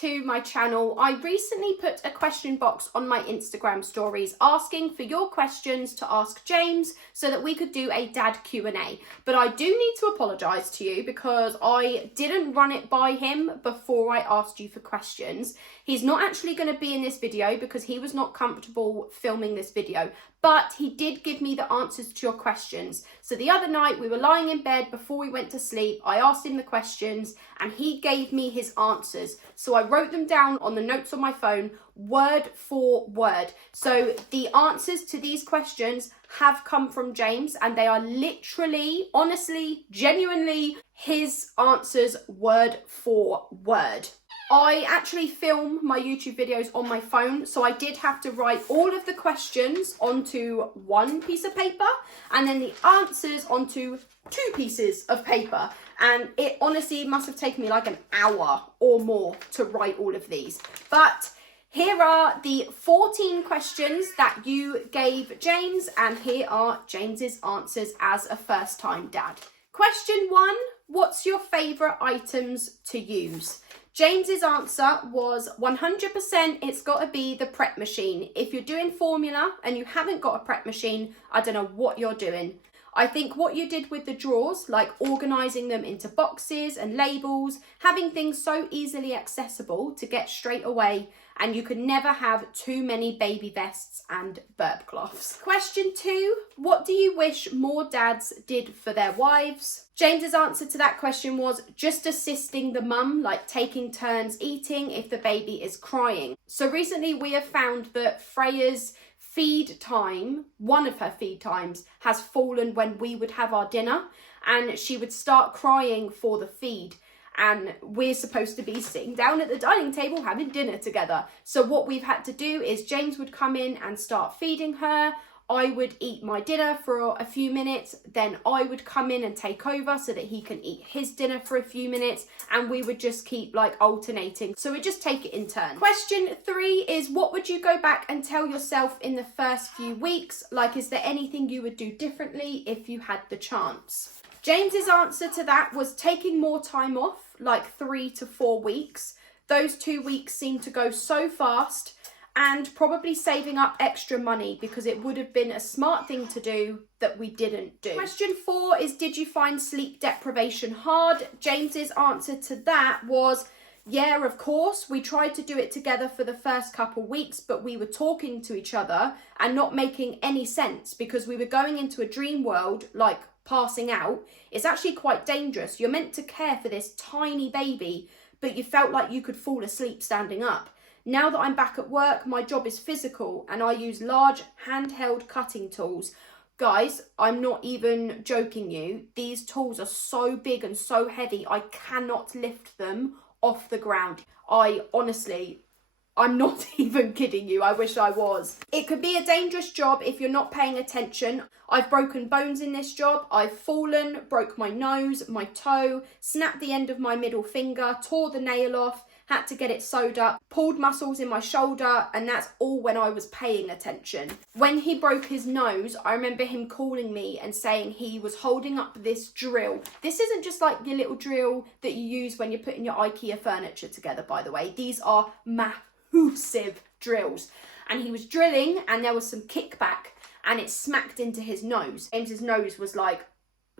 to my channel. I recently put a question box on my Instagram stories asking for your questions to ask James so that we could do a dad Q&A. But I do need to apologise to you because I didn't run it by him before I asked you for questions. He's not actually going to be in this video because he was not comfortable filming this video, but he did give me the answers to your questions. So the other night we were lying in bed before we went to sleep. I asked him the questions and he gave me his answers. So I wrote them down on the notes on my phone, word for word. So the answers to these questions have come from James and they are literally, honestly, genuinely his answers word for word. I actually film my YouTube videos on my phone, so I did have to write all of the questions onto one piece of paper and then the answers onto 2 pieces of paper. And it honestly must have taken me like an hour or more to write all of these. But here are the 14 questions that you gave James, and here are James's answers as a first-time dad. Question 1, what's your favourite items to use? James's answer was 100% it's got to be the prep machine. If you're doing formula and you haven't got a prep machine, I don't know what you're doing. I think what you did with the drawers, like organising them into boxes and labels, having things so easily accessible to get straight away, and you could never have too many baby vests and burp cloths. Question 2, what do you wish more dads did for their wives? James's answer to that question was just assisting the mum, like taking turns eating if the baby is crying. So recently we have found that Freya's feed time, one of her feed times, has fallen when we would have our dinner and she would start crying for the feed. And we're supposed to be sitting down at the dining table having dinner together. So what we've had to do is James would come in and start feeding her. I would eat my dinner for a few minutes, then I would come in and take over so that he can eat his dinner for a few minutes, and we would just keep like alternating. So we just take it in turn. Question 3 is, what would you go back and tell yourself in the first few weeks? Like, is there anything you would do differently if you had the chance? James's answer to that was taking more time off, like 3 to 4 weeks. Those 2 weeks seemed to go so fast, and probably saving up extra money because it would have been a smart thing to do that we didn't do. Question 4 is, did you find sleep deprivation hard? James's answer to that was, yeah, of course. We tried to do it together for the first couple weeks, but we were talking to each other and not making any sense because we were going into a dream world, like passing out. It's actually quite dangerous. You're meant to care for this tiny baby, but you felt like you could fall asleep standing up. Now that I'm back at work, my job is physical and I use large handheld cutting tools. Guys, I'm not even joking you. These tools are so big and so heavy, I cannot lift them off the ground. I'm not even kidding you. I wish I was. It could be a dangerous job if you're not paying attention. I've broken bones in this job. I've fallen, broke my nose, my toe, snapped the end of my middle finger, tore the nail off, had to get it sewed up, pulled muscles in my shoulder, and that's all when I was paying attention. When he broke his nose, I remember him calling me and saying he was holding up this drill. This isn't just like your little drill that you use when you're putting your IKEA furniture together, by the way. These are massive drills. And he was drilling and there was some kickback and it smacked into his nose. James's nose was like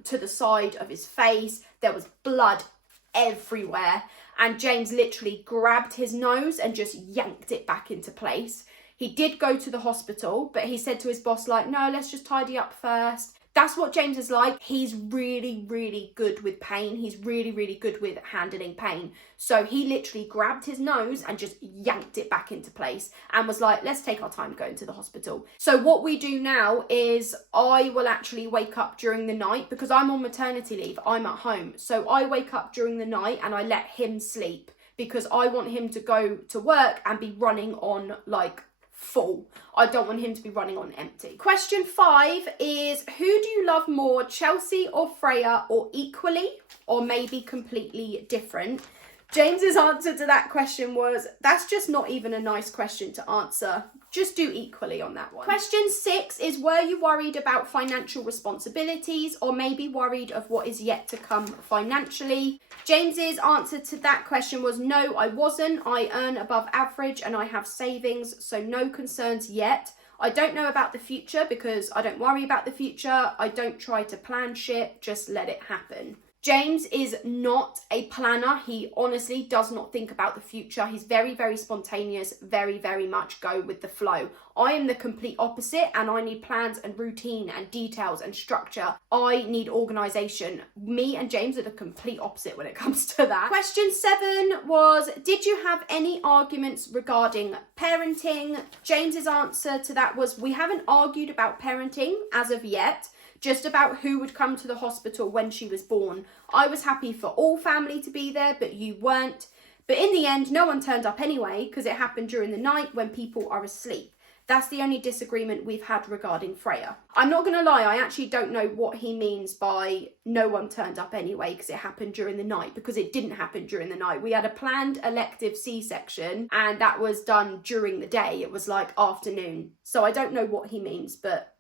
to the side of his face. There was blood everywhere. And James literally grabbed his nose and just yanked it back into place. He did go to the hospital, but he said to his boss, like, no, let's just tidy up first. That's what James is like. He's really, really good with pain. He's really, really good with handling pain. So he literally grabbed his nose and just yanked it back into place and was like, let's take our time going to the hospital. So what we do now is I will actually wake up during the night because I'm on maternity leave. I'm at home. So I wake up during the night and I let him sleep because I want him to go to work and be running on like full. I don't want him to be running on empty. Question 5 is, who do you love more, Chelsea or Freya, or equally, or maybe completely different? James's answer to that question was, that's just not even a nice question to answer. just do equally on that one. Question 6 is, were you worried about financial responsibilities or maybe worried of what is yet to come financially? James's answer to that question was, no, I wasn't. I earn above average and I have savings, so no concerns yet. I don't know about the future because I don't worry about the future. I don't try to plan shit, just let it happen. James is not a planner. He honestly does not think about the future. He's very, very spontaneous, very, very much go with the flow. I am the complete opposite, and I need plans and routine and details and structure. I need organisation. Me and James are the complete opposite when it comes to that. Question 7 was, did you have any arguments regarding parenting? James's answer to that was, we haven't argued about parenting as of yet. Just about who would come to the hospital when she was born. I was happy for all family to be there, but you weren't. But in the end, no one turned up anyway, because it happened during the night when people are asleep. That's the only disagreement we've had regarding Freya. I'm not going to lie, I actually don't know what he means by no one turned up anyway because it happened during the night, because it didn't happen during the night. We had a planned elective C-section and that was done during the day. It was like afternoon. So I don't know what he means, but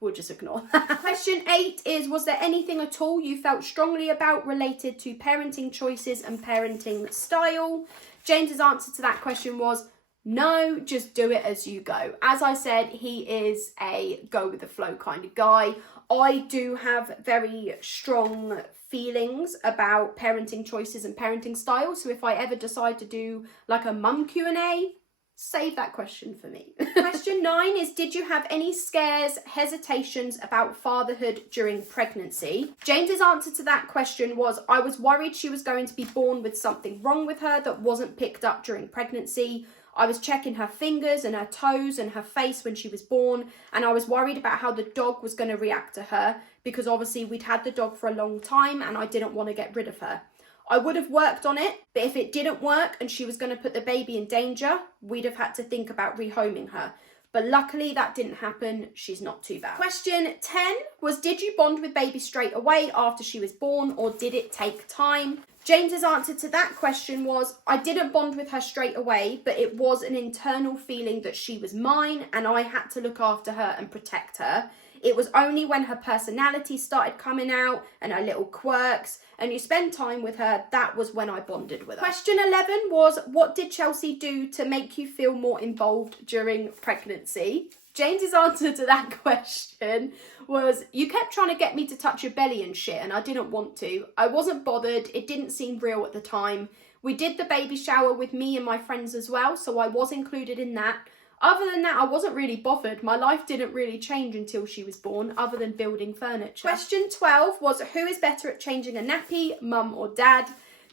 we'll just ignore that. Question 8 is, was there anything at all you felt strongly about related to parenting choices and parenting style? James's answer to that question was, no, just do it as you go. As I said, he is a go with the flow kind of guy. I do have very strong feelings about parenting choices and parenting style. So if I ever decide to do like a mum Q&A, save that question for me. Question 9 is, did you have any scares, hesitations about fatherhood during pregnancy? James's answer to that question was, I was worried she was going to be born with something wrong with her that wasn't picked up during pregnancy. I was checking her fingers and her toes and her face when she was born, and I was worried about how the dog was going to react to her because obviously we'd had the dog for a long time and I didn't want to get rid of her. I would have worked on it, but if it didn't work and she was going to put the baby in danger, we'd have had to think about rehoming her. But luckily that didn't happen. She's not too bad. Question 10 was, did you bond with baby straight away after she was born, or did it take time? James's answer to that question was, I didn't bond with her straight away, but it was an internal feeling that she was mine and I had to look after her and protect her. It was only when her personality started coming out and her little quirks and you spend time with her, that was when I bonded with her. Question 11 was, what did Chelsea do to make you feel more involved during pregnancy? James's answer to that question was, you kept trying to get me to touch your belly and shit and I didn't want to. I wasn't bothered. It didn't seem real at the time. We did the baby shower with me and my friends as well, so I was included in that. Other than that, I wasn't really bothered. My life didn't really change until she was born, other than building furniture. Question 12 was, who is better at changing a nappy, mum or dad?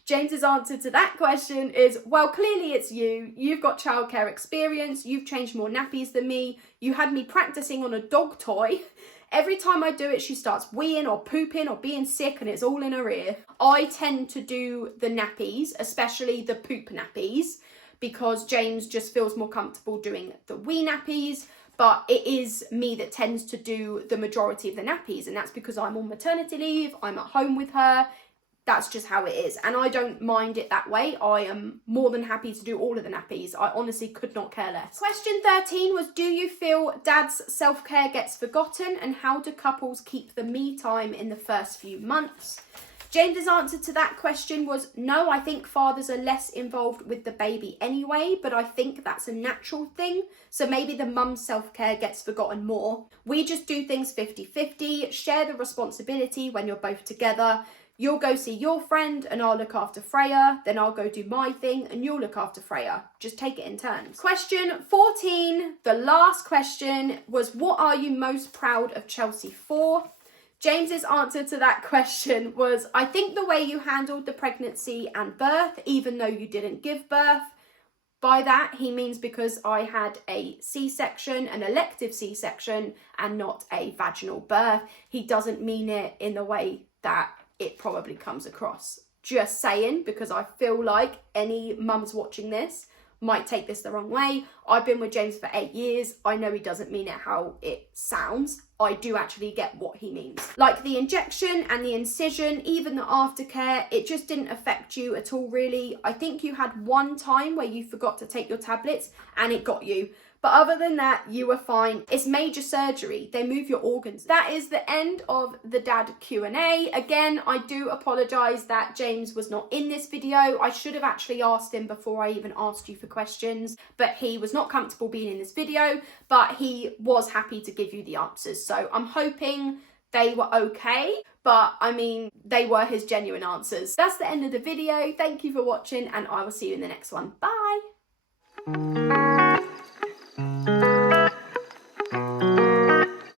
James's answer to that question is, well, clearly it's you. You've got childcare experience. You've changed more nappies than me. You had me practicing on a dog toy. Every time I do it, she starts weeing or pooping or being sick and it's all in her ear. I tend to do the nappies, especially the poop nappies, because James just feels more comfortable doing the wee nappies, but it is me that tends to do the majority of the nappies, and that's because I'm on maternity leave, I'm at home with her, that's just how it is, and I don't mind it that way. I am more than happy to do all of the nappies. I honestly could not care less. Question 13 was, do you feel dad's self-care gets forgotten, and how do couples keep the me time in the first few months? James's answer to that question was, no, I think fathers are less involved with the baby anyway, but I think that's a natural thing. So maybe the mum's self-care gets forgotten more. We just do things 50-50, share the responsibility when you're both together. You'll go see your friend and I'll look after Freya, then I'll go do my thing and you'll look after Freya. Just take it in turns. Question 14, the last question, was, what are you most proud of Chelsea for? James's answer to that question was, I think the way you handled the pregnancy and birth, even though you didn't give birth. By that, he means because I had a C-section, an elective C-section, and not a vaginal birth. He doesn't mean it in the way that it probably comes across. Just saying, because I feel like any mums watching this might take this the wrong way. I've been with James for 8 years. I know he doesn't mean it how it sounds. I do actually get what he means. Like the injection and the incision, even the aftercare, it just didn't affect you at all really. I think you had one time where you forgot to take your tablets and it got you. But other than that, you were fine. It's major surgery. They move your organs. That is the end of the dad Q&A. Again, I do apologise that James was not in this video. I should have actually asked him before I even asked you for questions, but he was not comfortable being in this video, but he was happy to give you the answers. So I'm hoping they were okay, but I mean, they were his genuine answers. That's the end of the video. Thank you for watching, and I will see you in the next one. Bye.